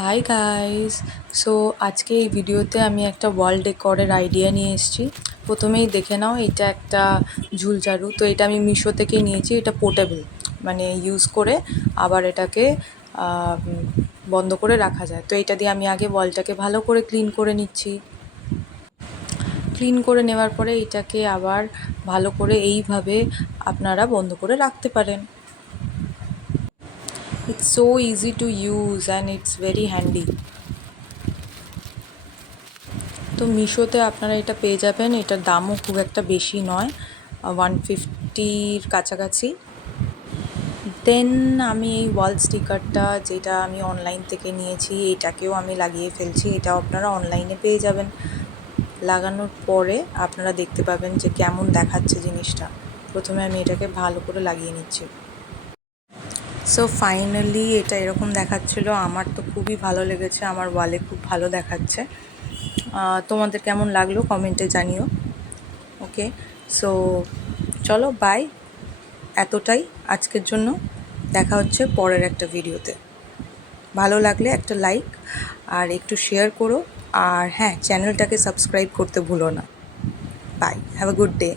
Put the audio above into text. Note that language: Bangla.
Hi guys. সো আজকে এই ভিডিওতে আমি একটা ওয়াল ডেকরের আইডিয়া নিয়ে এসেছি। প্রথমেই দেখে নাও, এটা একটা ঝুলঝাড়ু। তো এটা আমি মিশো থেকে নিয়েছি। এটা পোর্টেবল, মানে ইউজ করে আবার এটাকে বন্ধ করে রাখা যায়। তো এটা দিয়ে আমি আগে ওয়ালটাকে ভালো করে ক্লিন করে নিচ্ছি। ক্লিন করে নেওয়ার পরে এটাকে আবার ভালো করে এইভাবে আপনারা বন্ধ করে রাখতে পারেন। It's so easy to use and it's very handy. তো মিশোতে আপনারা এটা পেয়ে যাবেন। এটার দামও খুব একটা বেশি নয়, 150-র কাছাকাছি। দেন আমি এই ওয়াল স্টিকারটা, যেটা আমি অনলাইন থেকে নিয়েছি, এটাকেও আমি লাগিয়ে ফেলছি। এটাও আপনারা অনলাইনে পেয়ে যাবেন। লাগানোর পরে আপনারা দেখতে পাবেন যে কেমন দেখাচ্ছে জিনিসটা। প্রথমে আমি এটাকে ভালো করে লাগিয়ে নিচ্ছি। সো ফাইনালি এটা এরকম দেখাচ্ছিলো। আমার তো খুবই ভালো লেগেছে, আমার ওয়ালে খুব ভালো দেখাচ্ছে। তোমাদের কেমন লাগলো কমেন্টে জানিও। ওকে, সো চলো বাই, এতটাই আজকের জন্য। দেখা হচ্ছে পরের একটা ভিডিওতে। ভালো লাগলে একটা লাইক আর একটু শেয়ার করো, আর হ্যাঁ, চ্যানেলটাকে সাবস্ক্রাইব করতে ভুলো না। Bye, have a good day.